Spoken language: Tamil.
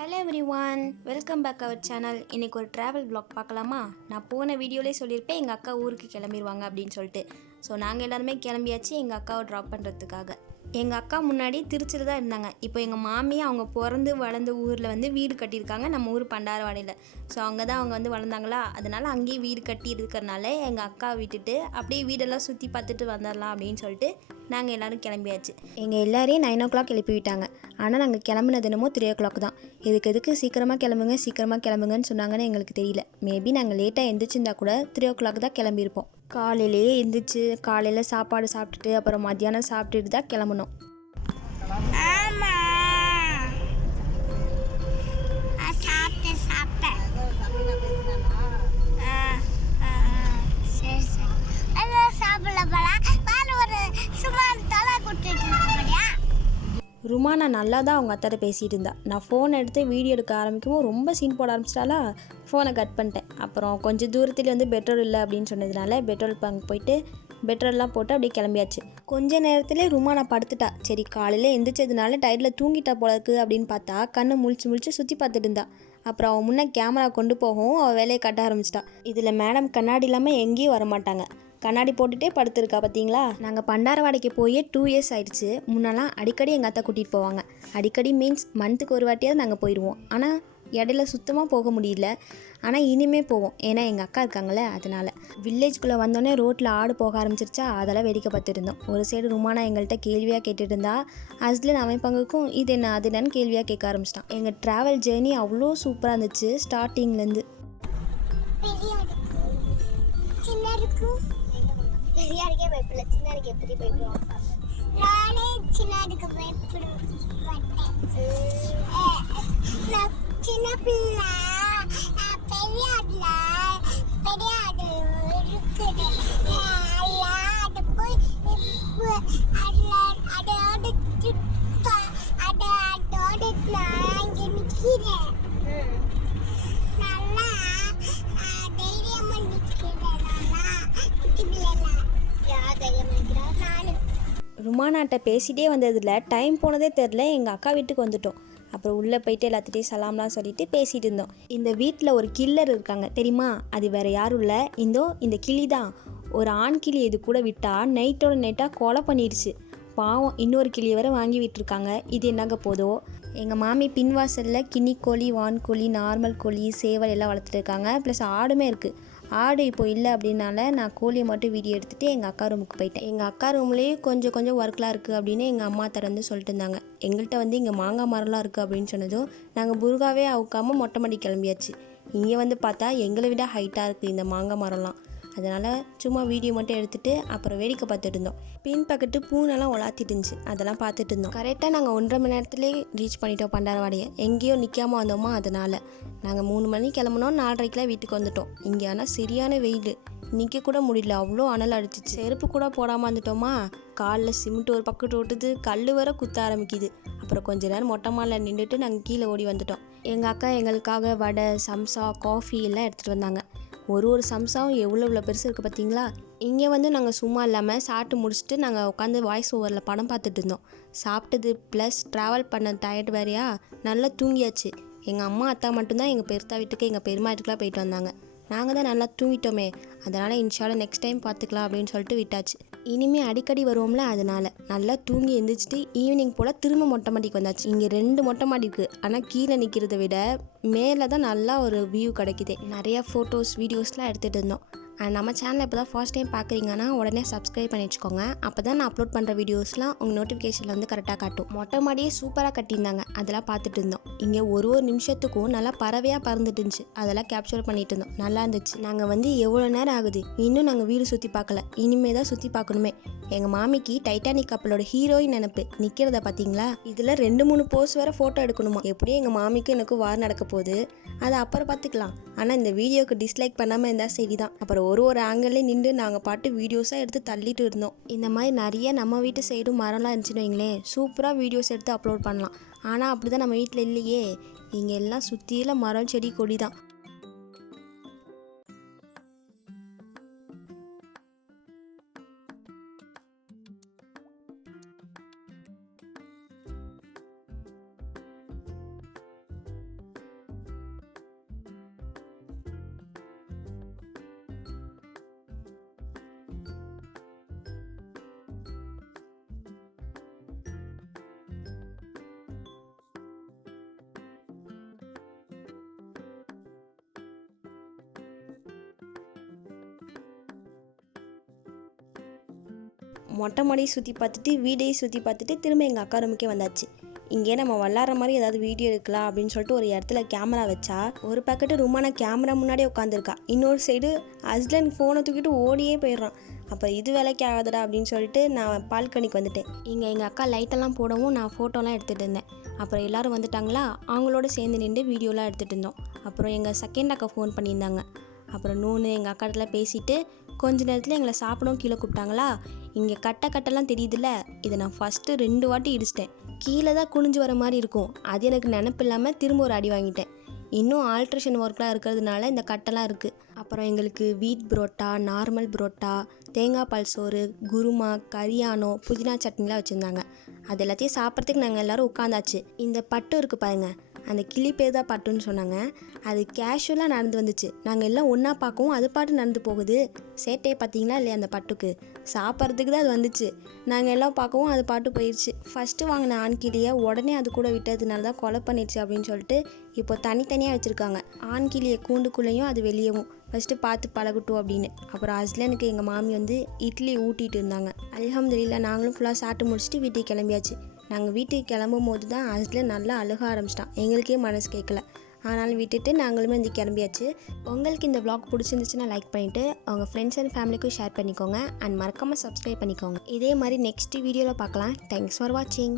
Hello everyone, welcome back our channel. இன்றைக்கி ஒரு ட்ராவல் வ்ளாக் பார்க்கலாமா? நான் போன வீடியோலேயே சொல்லியிருப்பேன் எங்கள் அக்கா ஊருக்கு கிளம்பிடுவாங்க அப்படின்னு சொல்லிட்டு. ஸோ நாங்கள் எல்லாருமே கிளம்பியாச்சு எங்கள் அக்காவை ட்ராப் பண்ணுறதுக்காக. எங்கள் அக்கா முன்னாடி திருச்சியில் தான் இருந்தாங்க. இப்போ எங்கள் மாமி அவங்க பிறந்து வளர்ந்த ஊரில் வந்து வீடு கட்டியிருக்காங்க, நம்ம ஊர் பண்டாரவாடியில். ஸோ அங்கே தான் அவங்க வந்து வளர்ந்தாங்களா, அதனால் அங்கேயே வீடு கட்டி இருக்கிறனால எங்கள் அக்கா விட்டுட்டு அப்படியே வீடெல்லாம் சுற்றி பார்த்துட்டு வந்துடலாம் அப்படின்னு சொல்லிட்டு நாங்கள் எல்லோரும் கிளம்பியாச்சு. எங்கள் எல்லாரையும் 9 o'clock எழுப்பி விட்டாங்க. ஆனால் நாங்கள் கிளம்புனது என்னமோ 3 o'clock தான். எதுக்கு சீக்கிரமாக கிளம்புங்கன்னு சொன்னாங்கன்னு எங்களுக்கு தெரியல. மேபி நாங்கள் லேட்டாக எந்திரிச்சிருந்தா கூட 3 o'clock தான் கிளம்பியிருப்போம். காலையிலேயே எந்திரிச்சு காலையில் சாப்பாடு சாப்பிட்டுட்டு அப்புறம் மத்தியானம் சாப்பிட்டுட்டு தான் கிளம்பணும். ருமானா நல்லா தான் அவங்க அத்தாட்ட பேசிகிட்டு இருந்தா. நான் ஃபோன் எடுத்து வீடியோ எடுக்க ஆரம்பிக்கவும் ரொம்ப சீன் போட ஆரம்பிச்சிட்டாலா. ஃபோனை கட் பண்ணிட்டேன். அப்புறம் கொஞ்சம் தூரத்துலேயே வந்து பெட்ரோல் இல்லை அப்படின்னு சொன்னதுனால பெட்ரோல் பங்க் போயிட்டு பெட்ரோல்லாம் போட்டு அப்படியே கிளம்பியாச்சு. கொஞ்ச நேரத்துலேயே ருமானா படுத்துட்டா. சரி காலையில் எந்திரிச்சதுனால டயர்டில் தூங்கிட்டா போல இருக்குது அப்படின்னு பார்த்தா கண்ணை முழிச்சு சுற்றி பார்த்துட்டு இருந்தா. அப்புறம் அவன் முன்னே கேமரா கொண்டு போகவும் அவள் வேலையை கட்ட ஆரம்பிச்சிட்டா. இதில் மேடம் கண்ணாடி இல்லாமல் எங்கேயும் வரமாட்டாங்க. கண்ணாடி போட்டுகிட்டே படுத்துருக்கா பார்த்தீங்களா. நாங்கள் பண்டாரவாடைக்கு போய் 2 years ஆயிடுச்சு. முன்னெல்லாம் அடிக்கடி எங்கள் அத்தை கூட்டிகிட்டு போவாங்க. அடிக்கடி மீன்ஸ் மந்த்துக்கு ஒரு வாட்டியாவது நாங்கள் போயிடுவோம். ஆனால் இடையில சுத்தமாக போக முடியல. ஆனால் இனிமேல் போவோம், ஏன்னா எங்கள் அக்கா இருக்காங்களே அதனால். வில்லேஜ்குள்ளே வந்தோடனே ரோட்டில் ஆடு போக ஆரம்பிச்சிருச்சா, அதெல்லாம் வேடிக்கை பார்த்துருந்தோம். ஒரு சைடு ருமானா எங்கள்கிட்ட கேள்வியாக கேட்டுட்டு இருந்தா. அஸ்லின் அவன் பங்குக்கும் இது என்ன அது என்னன்னு கேள்வியாக கேட்க ஆரம்பிச்சிட்டான். எங்கள் ட்ராவல் ஜேர்னி அவ்வளோ சூப்பராக இருந்துச்சு ஸ்டார்டிங்லேருந்து. பெரியாருக்கே பயப்படல, சின்னாருக்கு எப்படி பயப்படுவாங்க? நானே சின்னாருக்கு பயப்படுவேன். சின்ன பிள்ளை பெரியாடுல பெரியாடு இருக்குது. அது போய் அதோட நான் இங்கே நிற்கிறேன். நல்லா தைரியமாக நிற்கிறேன். குட்டி பிள்ளைல ருமானாட்ட பேசிகிட்டே வந்ததில் டைம் போனதே தெரில. எங்கள் அக்கா வீட்டுக்கு வந்துட்டோம். அப்புறம் உள்ளே போயிட்டு எல்லாத்துட்டையும் சலாம்லாம் சொல்லிட்டு பேசிகிட்டு இருந்தோம். இந்த வீட்டில் ஒரு கில்லர் இருக்காங்க தெரியுமா? அது வேறு யாரும் இல்லை, இந்த கிளி தான். ஒரு ஆண் கிளி இது கூட விட்டால் நைட்டோட நைட்டாக கொலை பண்ணிடுச்சு. பாவம், இன்னொரு கிளியை வேறு வாங்கி விட்டுருக்காங்க. இது என்னங்க போதோ. எங்கள் மாமி பின்வாசலில் கின்னி கோழி, வான்கோழி, நார்மல் கோழி, சேவல் எல்லாம் வளர்த்துட்டு இருக்காங்க. ப்ளஸ் ஆடுமே இருக்குது. ஆடு இப்போ இல்லை அப்படின்னால நான் கோழியை மட்டும் வீடியோ எடுத்துகிட்டு எங்கள் அக்கா ரூமுக்கு போயிட்டேன். எங்கள் அக்கா ரூம்லேயே கொஞ்சம் ஒர்க்லாம் இருக்குது அப்படின்னு எங்கள் அம்மா திறந்து சொல்லிட்டு இருந்தாங்க. எங்கள்கிட்ட வந்து இங்கே மாங்காய் மரம்லாம் இருக்குது அப்படின்னு சொன்னதும் நாங்கள் புருகாவே அவுக்காமல் மொட்டை மாடி கிளம்பியாச்சு. இங்கே வந்து பார்த்தா எங்களை விட ஹைட்டாக இருக்குது இந்த மாங்காய் மரம்லாம். அதனால் சும்மா வீடியோ மட்டும் எடுத்துகிட்டு அப்புறம் வேடிக்கை பார்த்துட்டு இருந்தோம். பின் பக்கத்து பூனெல்லாம் உலாத்திட்டு இருந்துச்சு, அதெல்லாம் பார்த்துட்டு இருந்தோம். கரெக்டாக நாங்கள் 1.5 மணி நேரத்துலேயே ரீச் பண்ணிட்டோம் பண்டாரவாடையை. எங்கேயோ நிற்காமல் வந்தோமா, அதனால் நாங்கள் 3 மணி கிளம்புனோம். 4:30க்கெலாம் வீட்டுக்கு வந்துட்டோம். இங்கே ஆனால் சரியான வெயில், நிற்க கூட முடியல, அவ்வளோ அனல் அடிச்சிச்சு. செருப்பு கூட போடாமல் வந்துட்டோமா. காலில் சிமெண்ட் ஒரு பக்கத்து ஓட்டுது, கல் வர குத்த ஆரம்பிக்குது. அப்புறம் கொஞ்ச நேரம் மொட்டை மாலில் நின்றுட்டு நாங்கள் கீழே ஓடி வந்துட்டோம். எங்கள் அக்கா எங்களுக்காக வடை, சம்சா, காஃபி எல்லாம் எடுத்துகிட்டு வந்தாங்க. ஒரு சம்சாவும் எவ்வளோ பெருசு இருக்குது பார்த்தீங்களா. இங்கே வந்து நாங்கள் சும்மா இல்லாமல் சாப்பிட்டு முடிச்சுட்டு நாங்கள் உட்காந்து வாய்ஸ் ஓவரில் படம் பார்த்துட்டு இருந்தோம். சாப்பிட்டது ப்ளஸ் ட்ராவல் பண்ண டயர்ட் வேறையா, நல்லா தூங்கியாச்சு. எங்கள் அம்மா அத்தா மட்டும்தான் எங்கள் பெருத்தா வீட்டுக்கு எங்கள் பெருமா வீட்டுக்குலாம் போயிட்டு வந்தாங்க. நாங்கள் தான் நல்லா தூங்கிட்டோமே, அதனால் இன்ஷால்லா நெக்ஸ்ட் டைம் பார்த்துக்கலாம் அப்படின்னு சொல்லிட்டு விட்டாச்சு. இனிமேல் அடிக்கடி வருவோம்ல, அதனால் நல்லா தூங்கி எழுந்திரிச்சிட்டு ஈவினிங் போல் திரும்ப மொட்டை மாடிக்கு வந்தாச்சு. இங்கே 2 மொட்டை மாடி இருக்குது. ஆனால் கீழே நிற்கிறத விட மேலே தான் நல்லா ஒரு வியூ கிடைக்குது. நிறையா ஃபோட்டோஸ் வீடியோஸ்லாம் எடுத்துகிட்டு இருந்தோம். நம்ம சேனலை இப்போ தான் ஃபர்ஸ்ட் டைம் பார்க்குறீங்கன்னா உடனே சப்ஸ்கிரைப் பண்ணி வச்சுக்கோங்க. அப்போ தான் நான் அப்லோட் பண்ணுற வீடியோஸ்லாம் உங்கள் நோட்டிஃபிகேஷனில் வந்து கரெக்டாக காட்டும். மொட்டை மாடியே சூப்பராக கட்டியிருந்தாங்க, அதெல்லாம் பார்த்துட்டு இருந்தோம். இங்கே ஒரு நிமிஷத்துக்கும் நல்லா பறவையாக பறந்துட்டு இருந்துச்சு, அதெல்லாம் கேப்சர் பண்ணிட்டு இருந்தோம். நல்லா இருந்துச்சு. நாங்கள் வந்து எவ்வளோ நேரம் ஆகுது, இன்னும் நாங்கள் வீடு சுற்றி பார்க்கல, இனிமே தான் சுற்றி பார்க்கணுமே. எங்கள் மாமிக்கு டைட்டானிக் கப்பலோட ஹீரோயின் நினைப்பு நிற்கிறத பார்த்தீங்களா. இதில் 2-3 போஸ் வேறு ஃபோட்டோ எடுக்கணுமா. எப்படியும் எங்கள் மாமிக்கும் எனக்கும் வார் நடக்க போகுது, அதை அப்புறம் பார்த்துக்கலாம். ஆனால் இந்த வீடியோக்கு டிஸ்லைக் பண்ணாமல் இருந்தால் சரி தான். அப்புறம் ஒரு ஆங்கிள்லேயே நின்று நாங்கள் பாட்டு வீடியோஸாக எடுத்து தள்ளிட்டு இருந்தோம். இந்த மாதிரி நிறைய நம்ம வீட்டு சைடும் மரம்லாம் இருந்துச்சுன்னு வைங்களேன், சூப்பராக வீடியோஸ் எடுத்து அப்லோட் பண்ணலாம். ஆனால் அப்படி தான் நம்ம வீட்டில் இல்லையே. இங்கே எல்லாம் சுற்றியில் மரம், செடி, கொடி தான். மொட்டை மாடியை சுற்றி பார்த்துட்டு வீடையும் சுற்றி பார்த்துட்டு திரும்ப எங்கள் அக்கா ரூமுக்கே வந்தாச்சு. இங்கே நம்ம விளாட்ற மாதிரி ஏதாவது வீடியோ எடுக்கலாம் அப்படின்னு சொல்லிட்டு ஒரு இடத்துல கேமரா வச்சா, ஒரு பக்கெட்டு ருமான கேமரா முன்னாடியே உட்காந்துருக்கா, இன்னொரு சைடு ஹஸ்பண்ட் ஃபோனை தூக்கிட்டு ஓடியே போயிடுறான். அப்போ இது வேலைக்கு ஆகாதடா அப்படின்னு சொல்லிட்டு நான் பால்கனிக்கு வந்துட்டேன். இங்கே எங்கள் அக்கா லைட்டெல்லாம் போடவும் நான் ஃபோட்டோலாம் எடுத்துகிட்டு இருந்தேன். அப்புறம் எல்லோரும் வந்துட்டாங்களா, அவங்களோட சேர்ந்து நின்று வீடியோலாம் எடுத்துகிட்டு இருந்தோம். அப்புறம் எங்கள் செகண்ட் அக்கா ஃபோன் பண்ணியிருந்தாங்க. அப்புறம் நூனு எங்கள் அக்காட்டெல பேசிவிட்டு கொஞ்ச நேரத்தில் எங்களை சாப்பிடவும் கீழே கூப்பிட்டாங்களா. இங்கே கட்டெல்லாம் தெரியுதுல்ல, இதை நான் ஃபஸ்ட்டு 2 வாட்டி இடிச்சிட்டேன். கீழே தான் குனிஞ்சு வர மாதிரி இருக்கும், அது எனக்கு நினப்பு இல்லாமல் திரும்ப ஒரு அடி வாங்கிட்டேன். இன்னும் ஆல்ட்ரேஷன் ஒர்க்லாம் இருக்கிறதுனால இந்த கட்டெல்லாம் இருக்குது. அப்புறம் எங்களுக்கு வீட் புரோட்டா, நார்மல் புரோட்டா, தேங்காய் பால் சோறு, குருமா, கரியானோ, புதினா சட்னிலாம் வச்சுருந்தாங்க. அது எல்லாத்தையும் சாப்பிட்றதுக்கு நாங்கள் எல்லோரும் உட்காந்தாச்சு. இந்த பட்டு இருக்குது பாருங்க, அந்த கிளி பேர் தான் பட்டுன்னு சொன்னாங்க. அது கேஷுவலாக நடந்து வந்துச்சு. நாங்கள் எல்லாம் ஒன்றா பார்க்கவும் அது பாட்டு நடந்து போகுது. சேட்டையை பார்த்தீங்களா இல்லையா? அந்த பட்டுக்கு சாப்பிட்றதுக்கு தான் அது வந்துச்சு. நாங்கள் எல்லாம் பார்க்கவும் அது பாட்டு போயிடுச்சு. ஃபஸ்ட்டு வாங்கின ஆண் கிளியை உடனே அது கூட விட்டதுனால தான் கொலை பண்ணிடுச்சு அப்படின்னு சொல்லிட்டு இப்போ தனித்தனியாக வச்சுருக்காங்க. ஆண் கிளியை கூண்டுக்குள்ளேயும் அது வெளியவும் ஃபஸ்ட்டு பார்த்து பழகட்டும் அப்படின்னு. அப்புறம் ஹஸ்பண்டுக்கு எங்கள் மாமி வந்து இட்லி ஊட்டிகிட்டு இருந்தாங்க. அல்ஹம்துலில்லாஹ் நாங்களும் ஃபுல்லாக சாப்பிட்டு முடிச்சுட்டு வீட்டுக்கு கிளம்பியாச்சு. நாங்கள் வீட்டுக்கு கிளம்பும் போது தான் ஹஸ்பண்ட் நல்லா அழுக ஆரம்பிச்சிட்டான். எங்களுக்கே மனசு கேட்கல, ஆனாலும் விட்டுட்டு நாங்களுமே வந்து கிளம்பியாச்சு. உங்களுக்கு இந்த vlog பிடிச்சிருந்துச்சுன்னா லைக் பண்ணிவிட்டு அவங்க ஃப்ரெண்ட்ஸ் அண்ட் ஃபேமிலிக்கும் ஷேர் பண்ணிக்கோங்க. அண்ட் மறக்காமல் சப்ஸ்கிரைப் பண்ணிக்கோங்க. இதே மாதிரி நெக்ஸ்ட் வீடியோவில் பார்க்கலாம். தேங்க்ஸ் ஃபார் வாட்சிங்.